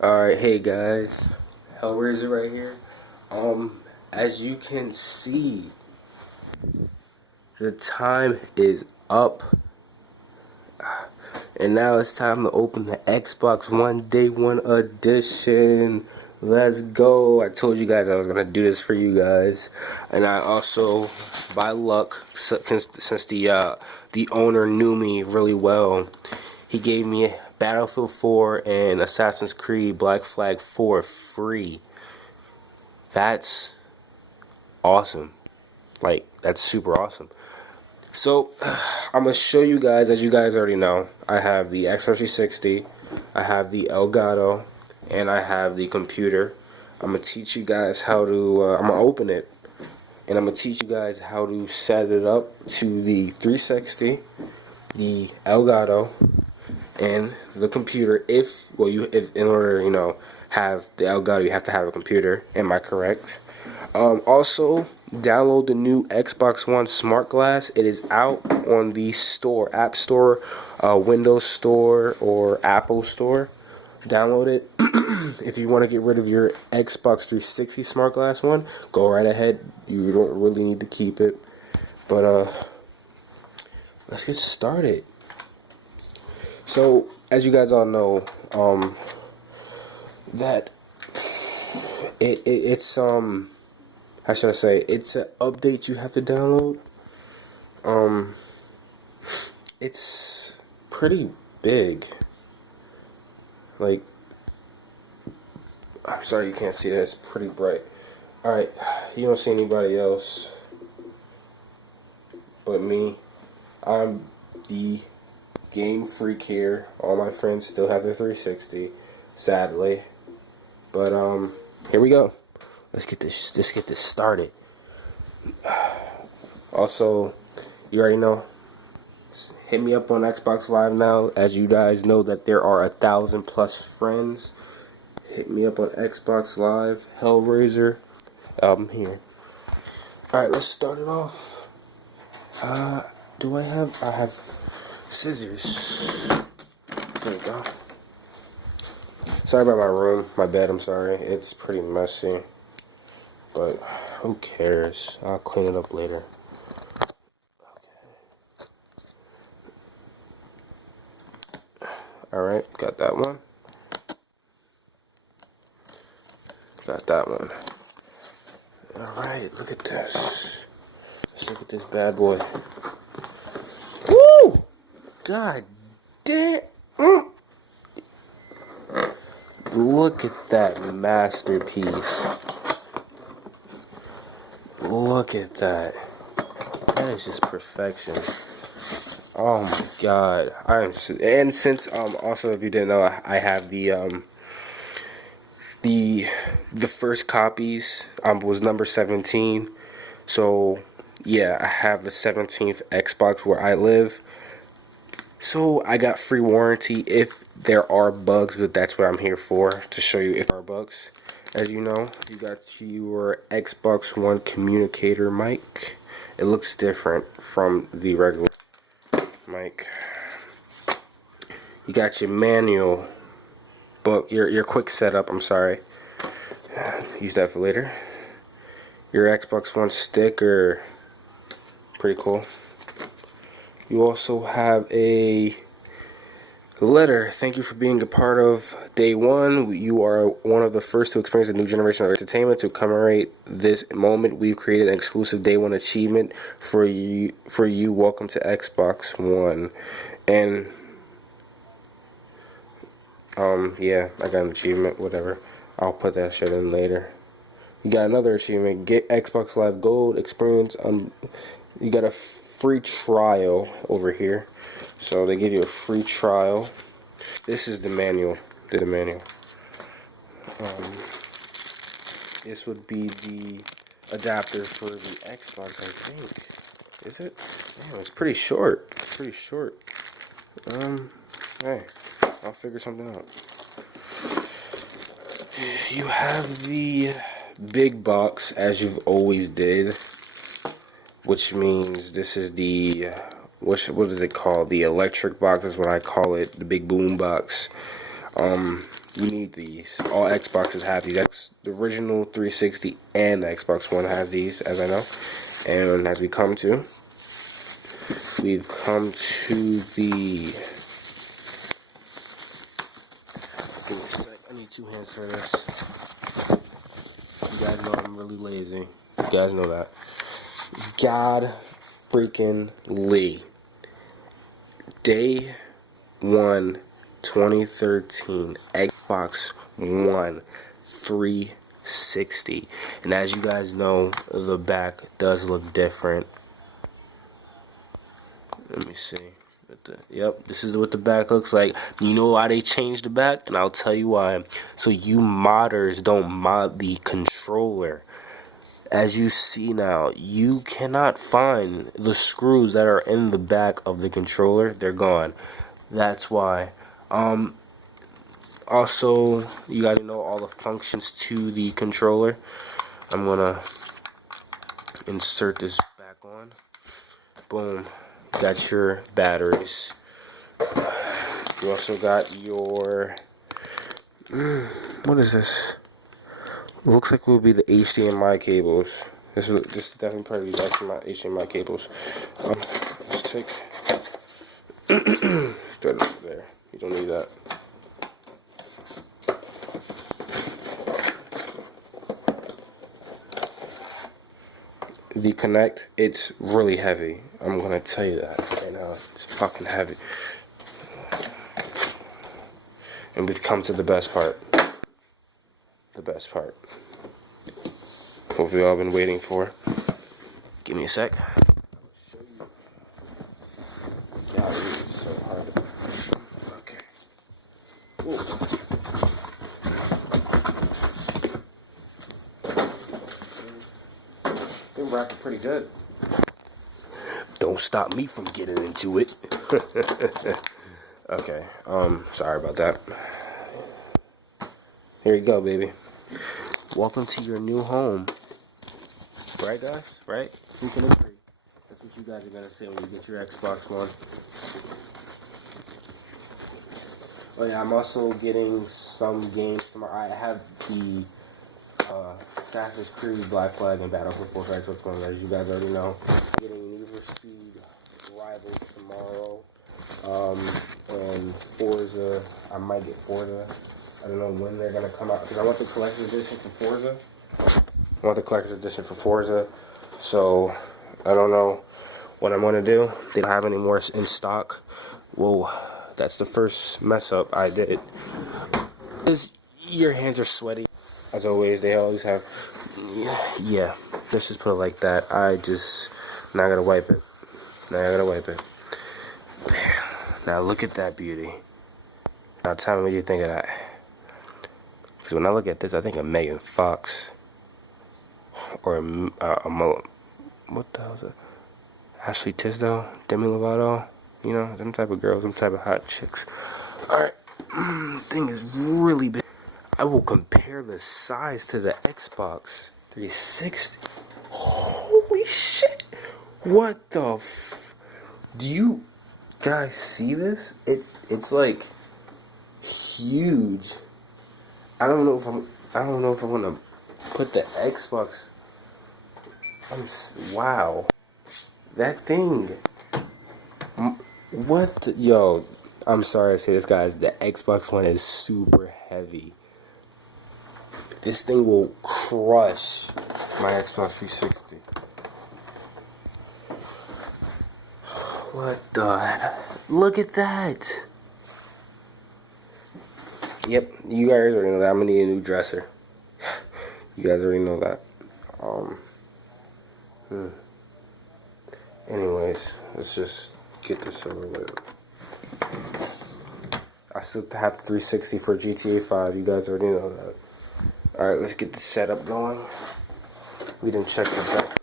Alright, hey guys, Hellraiser right here. As you can see, the time is up, and now it's time to open the Xbox One Day 1 edition. Let's go. I told you guys I was gonna do this for you guys, and I also, by luck, since the owner knew me really well, he gave me Battlefield 4 and Assassin's Creed Black Flag 4 free. That's awesome. Like, that's super awesome. So, I'm going to show you guys, as you guys already know, I have the Xbox 360, I have the Elgato, and I have the computer. I'm going to teach you guys how to, I'm going to open it, and I'm going to teach you guys how to set it up to the 360, the Elgato, and the computer. If in order, have the Elgato, you have to have a computer. Am I correct? Also, download the new Xbox One Smart Glass. It is out on the store, App Store, Windows Store, or Apple Store. Download it. If you want to get rid of your Xbox 360 Smart Glass one, go right ahead. You don't really need to keep it. But let's get started. So, as you guys all know, that it's how should I say? It's an update you have to download. It's pretty big. Like, I'm sorry you can't see that. It's pretty bright. All right, you don't see anybody else but me. I'm the game freak here. All my friends still have their 360, sadly. But here we go. Let's get this started. Also, you already know, hit me up on Xbox Live now. As you guys know that there are 1,000+ friends. Hit me up on Xbox Live, Hellraiser. Here. Alright, let's start it off. I have scissors. There we go. Sorry about my room, my bed, I'm sorry. It's pretty messy. But who cares? I'll clean it up later. Okay. Alright, got that one. Got that one. Alright, look at this. Let's look at this bad boy. Woo! God damn. Look at that masterpiece. Look at that. That is just perfection. Oh my god. And since also, if you didn't know, I have the first copies was number 17. So yeah, I have the 17th Xbox where I live. So I got free warranty if there are bugs, but that's what I'm here for, to show you if there are bugs. As you know, you got your Xbox One communicator mic. It looks different from the regular mic. You got your manual book, your quick setup, I'm sorry. Use that for later. Your Xbox One sticker. Pretty cool. You also have a letter. Thank you for being a part of Day 1. You are one of the first to experience a new generation of entertainment. To commemorate this moment, we've created an exclusive Day 1 achievement for you. Welcome to Xbox One. And yeah, I got an achievement. Whatever. I'll put that shit in later. You got another achievement. Get Xbox Live Gold experience. You got a free trial over here. So they give you a free trial. This is the manual. This would be the adapter for the Xbox, I think. Is it? Damn, it's pretty short. Hey, I'll figure something out. You have the big box, as you've always did, which means this is the what is it called? The electric box is what I call it, the big boom box. You need these. All Xboxes have these. The original 360 and the Xbox One has these, as I know. And as we've come to the... Give me a sec. I need 2 hands for this. You guys know I'm really lazy. You guys know that. God freaking Lee. Day 1, 2013. Xbox One 360. And as you guys know, the back does look different. Let me see. Yep, this is what the back looks like. You know why they changed the back? And I'll tell you why. So you modders don't mod the controller. As you see now, you cannot find the screws that are in the back of the controller. They're gone. That's why. Also, you guys know all the functions to the controller. I'm gonna insert this back on. Boom. Got your batteries. You also got your... what is this? Looks like it will be the HDMI cables. This is definitely part of these HDMI cables. Let's take... throw it over there. You don't need that. The Connect, it's really heavy. I'm gonna tell you that right now. It's fucking heavy. And we've come to the best part. The best part. What we've all been waiting for. Give me a sec. I'll show you. God, this is so hard. Okay. Ooh. Been rocking pretty good. Don't stop me from getting into it. Okay, sorry about that. Here you go, baby. Welcome to your new home. Right, guys? Right? Who can agree? That's what you guys are gonna say when you get your Xbox One. Oh yeah, I'm also getting some games tomorrow. I have the Assassin's Creed, Black Flag, and Battlefield 4 for Xbox One, as you guys already know. I'm getting Need for Speed Rivals tomorrow. And Forza, I might get Forza. I don't know when they're gonna come out, because I want the collector's edition for Forza. So I don't know what I'm gonna do. They don't have any more in stock. Whoa, that's the first mess up I did. Is your hands are sweaty, as always. They always have. Yeah, let's just put it like that. Now I gotta wipe it. Now look at that beauty. Now tell me what you think of that. Because when I look at this, I think of Megan Fox. Or what the hell is it? Ashley Tisdale, Demi Lovato. You know, them type of girls, them type of hot chicks. Alright, this thing is really big. I will compare the size to the Xbox 360. Holy shit! What the do you guys see this? It's like huge. I don't know if I'm gonna put the Xbox. Wow, that thing. What yo? I'm sorry to say this, guys. The Xbox One is super heavy. This thing will crush my Xbox 360. What the heck? Look at that. Yep, you guys already know that. I'm gonna need a new dresser. You guys already know that. Anyways, let's just get this over with. I still have 360 for GTA 5. You guys already know that. Alright, let's get the setup going. We didn't check the back.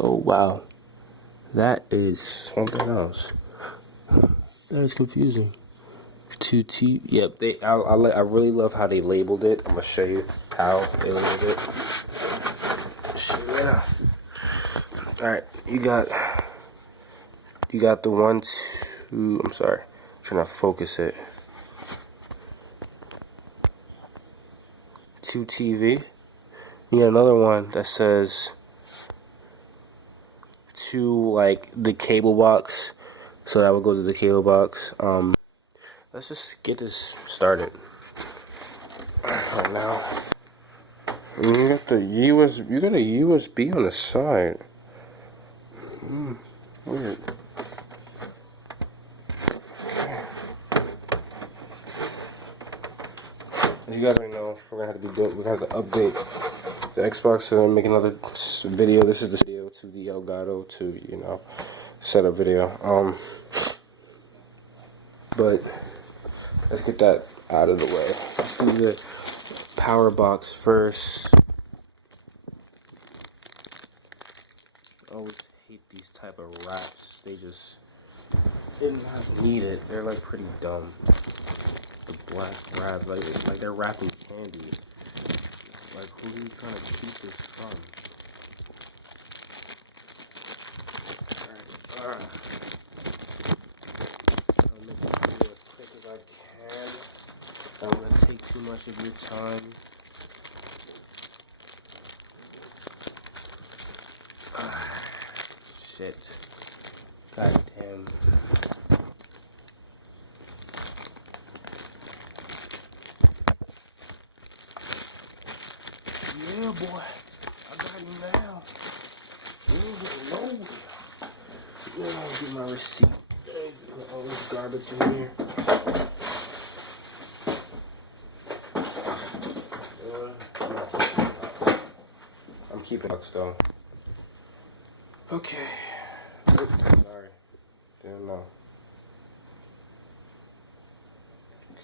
Oh wow, that is something else. That is confusing. 2T. Yep. I really love how they labeled it. I'm gonna show you how they labeled it. Show you right now. All right, you got the 1, I'm sorry, I'm trying to focus it. To TV. You got another one that says to like the cable box, so that would go to the cable box. Let's just get this started right now. And you got the USB. You got a USB on the side. Weird. As you guys already know, we're gonna have to update the Xbox to make another video. This is the video to the Elgato to, you know, set up video. But let's get that out of the way. Let's do the power box first. I always hate these type of wraps. They just did not need it. They're like pretty dumb. The black wrap, like they're wrapping candy. Like, who are you trying to keep this from? Alright, I'll make this video as quick as I can. I don't want to take too much of your time. Shit. God damn. Yeah, boy. I got him now. Load. Yeah, I'll get my receipt. Put all this garbage in here. I'm keeping it though. Okay. Oops, sorry. Didn't know.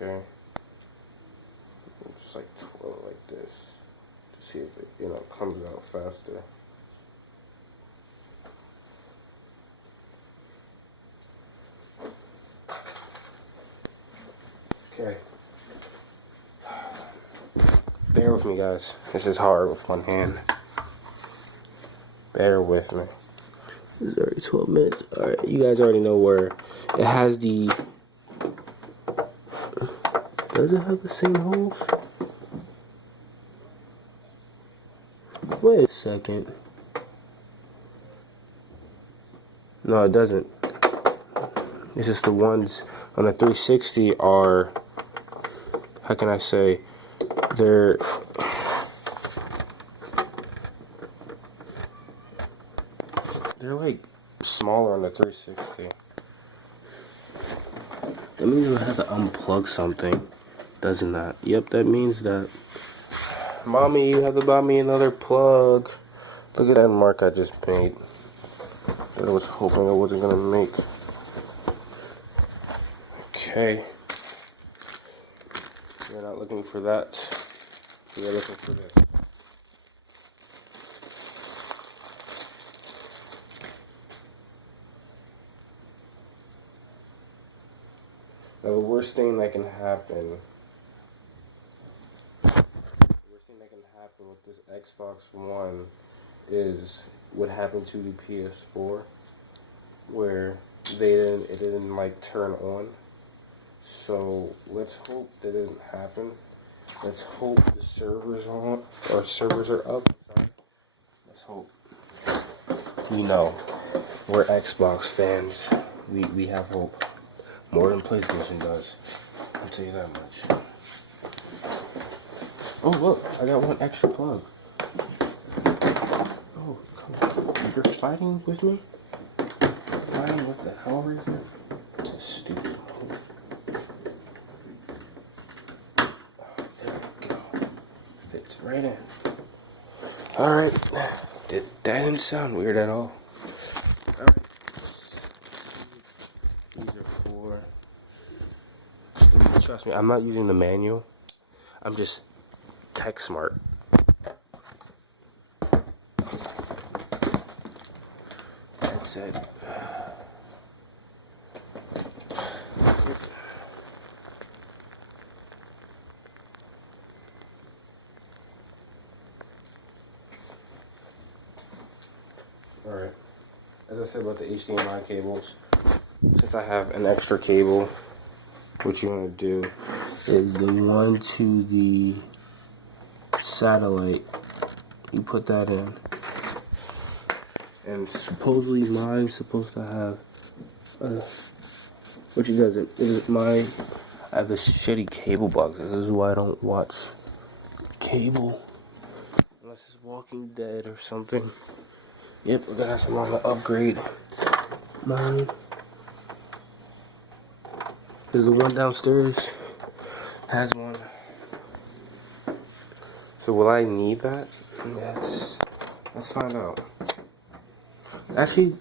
Okay. Just like twirl it like this. To see if it, you know, comes out faster. Okay. Bear with me, guys. This is hard with one hand. Bear with me. It's already 12 minutes. Alright, you guys already know where it has the... Does it have the same holes? Wait a second. No, it doesn't. It's just the ones on the 360 are... How can I say? They're like smaller on the 360. That means we have to unplug something, doesn't that? Yep, that means that. Mommy, you have to buy me another plug. Look at that mark I just made. That I was hoping I wasn't gonna make. Okay. We're not looking for that. We're looking for this. Now the worst thing that can happen with this Xbox One is what happened to the PS4, where it didn't like turn on. So let's hope that doesn't happen. Let's hope the servers are up. Sorry. Let's hope. You know, we're Xbox fans. We have hope. More than PlayStation does. I'll tell you that much. Oh, look, I got one extra plug. Oh, come on. You're fighting with me? Fighting with the Hellraiser? It's a stupid move. Oh, there we go. Fits right in. Alright. That didn't sound weird at all. Alright. These are for... Trust me, I'm not using the manual. I'm just tech smart. That's it. Alright. As I said about the HDMI cables, since I have an extra cable, what you want to do is the one to the satellite, you put that in. And supposedly mine's supposed to have what you guys, I have this shitty cable box. This is why I don't watch cable unless it's Walking Dead or something. Yep, we're gonna have some on the upgrade. Mine is the one downstairs has one. So will I need that? Let's find out. Actually,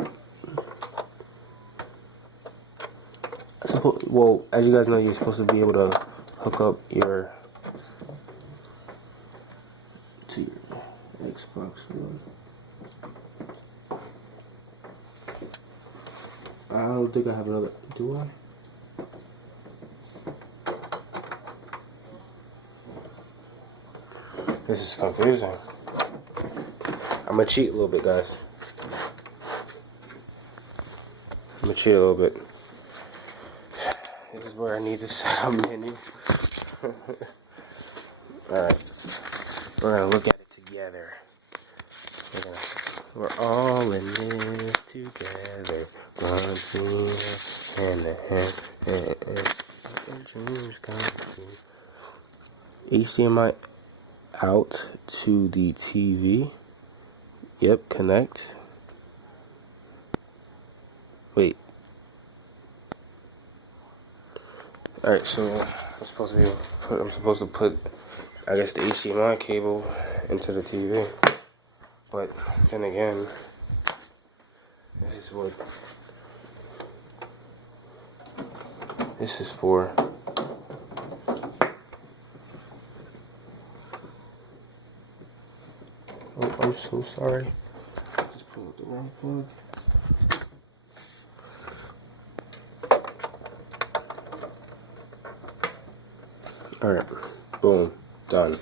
well, as you guys know, you're supposed to be able to hook up your to your Xbox One. I don't think I have another. Do I? This is confusing. I'm gonna cheat a little bit, guys. I'm gonna cheat a little bit. This is where I need to set up menu. Alright. We're gonna look at it together. We're all in this together. One team, hand in hand, and dreams come true. HDMI out to the TV. Yep, connect. Wait. Alright, so I'm supposed to put I guess the HDMI cable into the TV. But then again, this is what this is for. Oh, I'm so sorry. Just pulled the wrong plug. Alright, boom, done.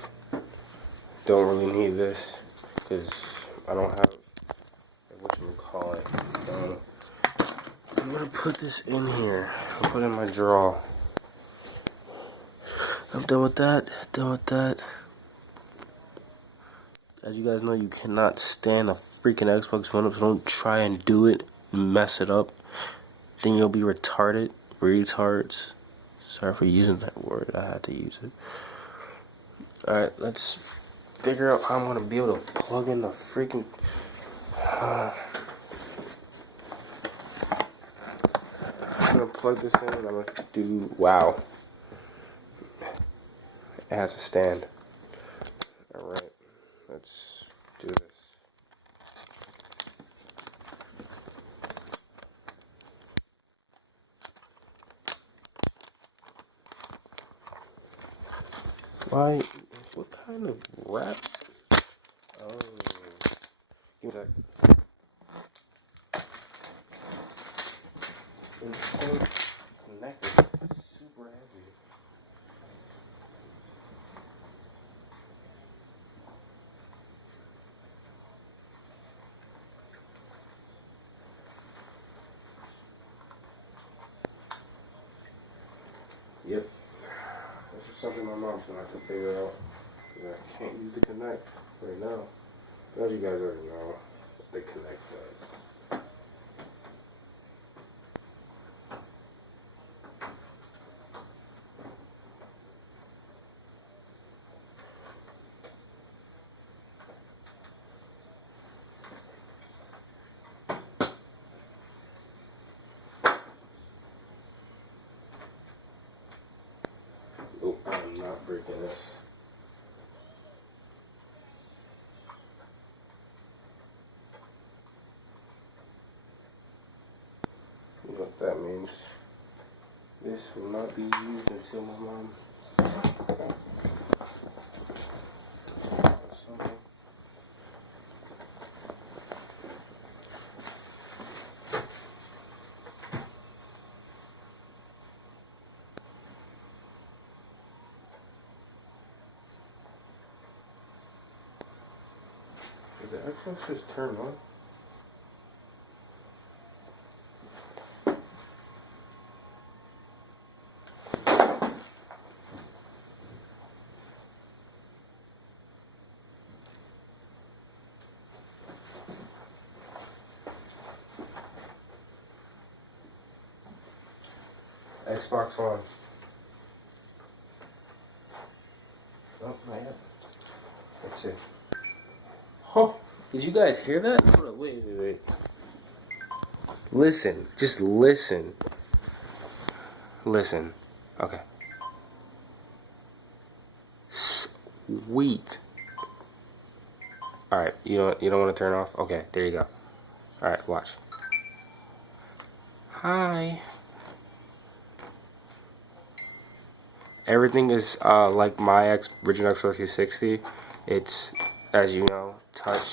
Don't really need this because I don't have what you would call it. So I'm gonna put this in here. I'll put it in my drawer. I'm done with that. As you guys know, you cannot stand a freaking Xbox One up, so don't try and do it and mess it up. Then you'll be retarded. Retards. Sorry for using that word. I had to use it. Alright, let's figure out how I'm going to be able to plug in the freaking... I'm going to plug this in and I'm going to do... Wow. It has a stand. Alright, let's do this. Why? What kind of wrap? Oh, give me that. It's so connected. It's super heavy. Yep. This is something my mom's gonna have to figure out. I can't use the Connect right now. But as you guys already know, the Connect does. Oh, I'm not breaking this. You know what that means? This will not be used until my mom does something. Did the Xbox just turn on? Xbox One. Oh, not yet. Let's see. Oh, did you guys hear that? Hold up, wait. Listen, just listen. Listen. Okay. Sweet. Alright, you don't want to turn off? Okay, there you go. Alright, watch. Hi. Everything is like my original Xbox 360. It's, as you know, touch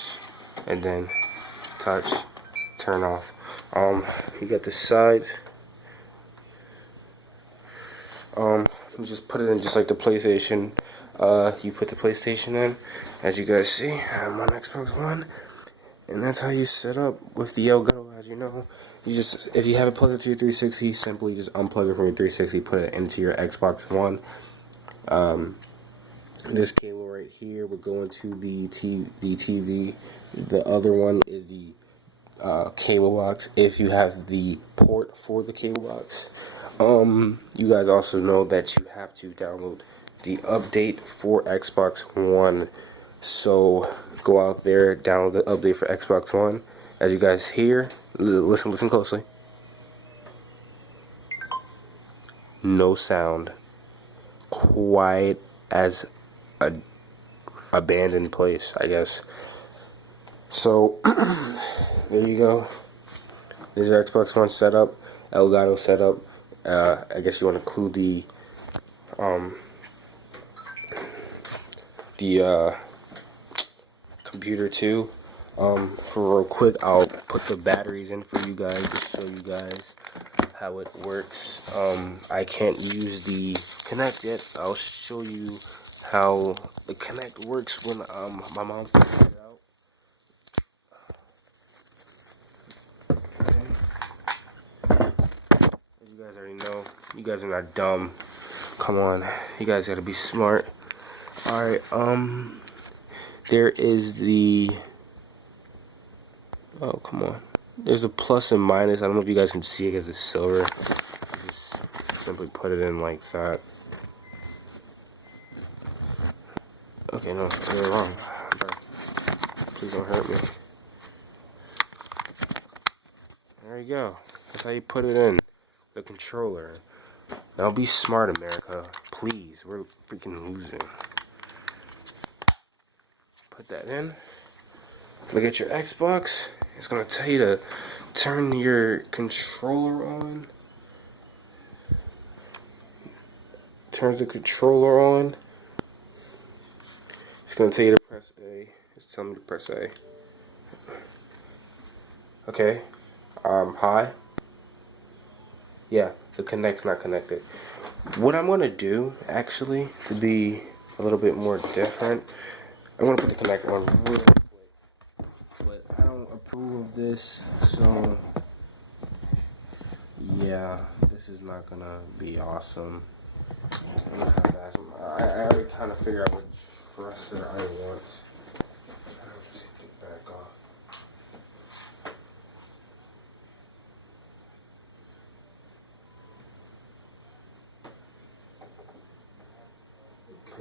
and then touch, turn off. You got the sides. You just put it in just like the PlayStation. You put the PlayStation in, as you guys see. I'm on Xbox One, and that's how you set up with the Elgato. As you know, you just, if you have it plugged into your 360, simply just unplug it from your 360, put it into your Xbox One. This cable right here would go into the TV. The other one is the cable box, if you have the port for the cable box. You guys also know that you have to download the update for Xbox One. So go out there, download the update for Xbox One. As you guys hear, listen closely. No sound. Quiet as a abandoned place, I guess. So there you go. There's your Xbox One setup, Elgato setup. I guess you want to include the computer too. For real quick, I'll put the batteries in for you guys to show you guys how it works. I can't use the Kinect yet. I'll show you how the Kinect works when my mom figures it out. As you guys already know, you guys are not dumb. Come on, you guys gotta be smart. Alright, there is the, oh, come on. There's a plus and minus. I don't know if you guys can see it because it's silver. Just simply put it in like that. Okay, no, you're wrong. Please don't hurt me. There you go. That's how you put it in the controller. Now be smart, America. Please, we're freaking losing. Put that in. Look at your Xbox. It's gonna tell you to turn your controller on. Turns the controller on. It's gonna tell you to press A. It's telling me to press A. Okay. Hi. Yeah, the Kinect's not connected. What I'm gonna do, actually, to be a little bit more different, I'm gonna put the Kinect on real quick. But I don't approve of this, so yeah, this is not gonna be awesome. I already kind of figured out what dresser I want. I'll just take it back off.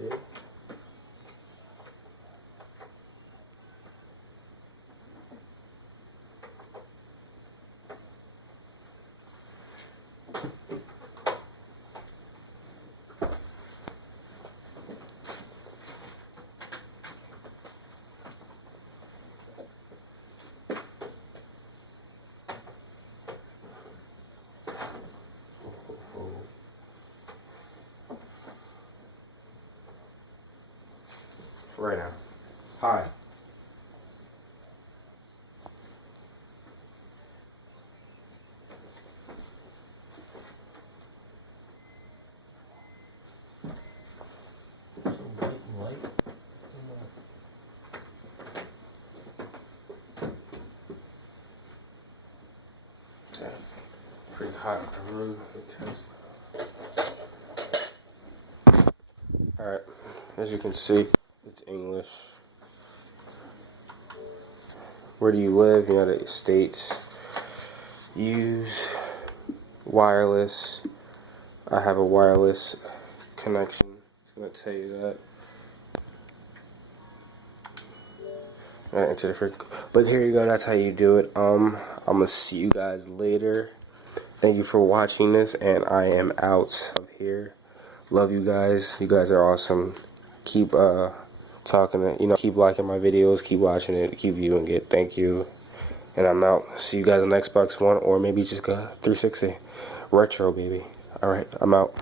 Okay. Right now. Hi. So white and light. Yeah. Pretty hot in the room. Alright, as you can see, it's English. Where do you live? United States. Use wireless. I have a wireless connection. It's gonna tell you that. Enter the freak. But here you go. That's how you do it. I'm gonna see you guys later. Thank you for watching this, and I am out of here. Love you guys. You guys are awesome. Keep talking. Keep liking my videos. Keep watching it. Keep viewing it. Thank you. And I'm out. See you guys on Xbox One, or maybe just go 360 retro, baby. All right, I'm out.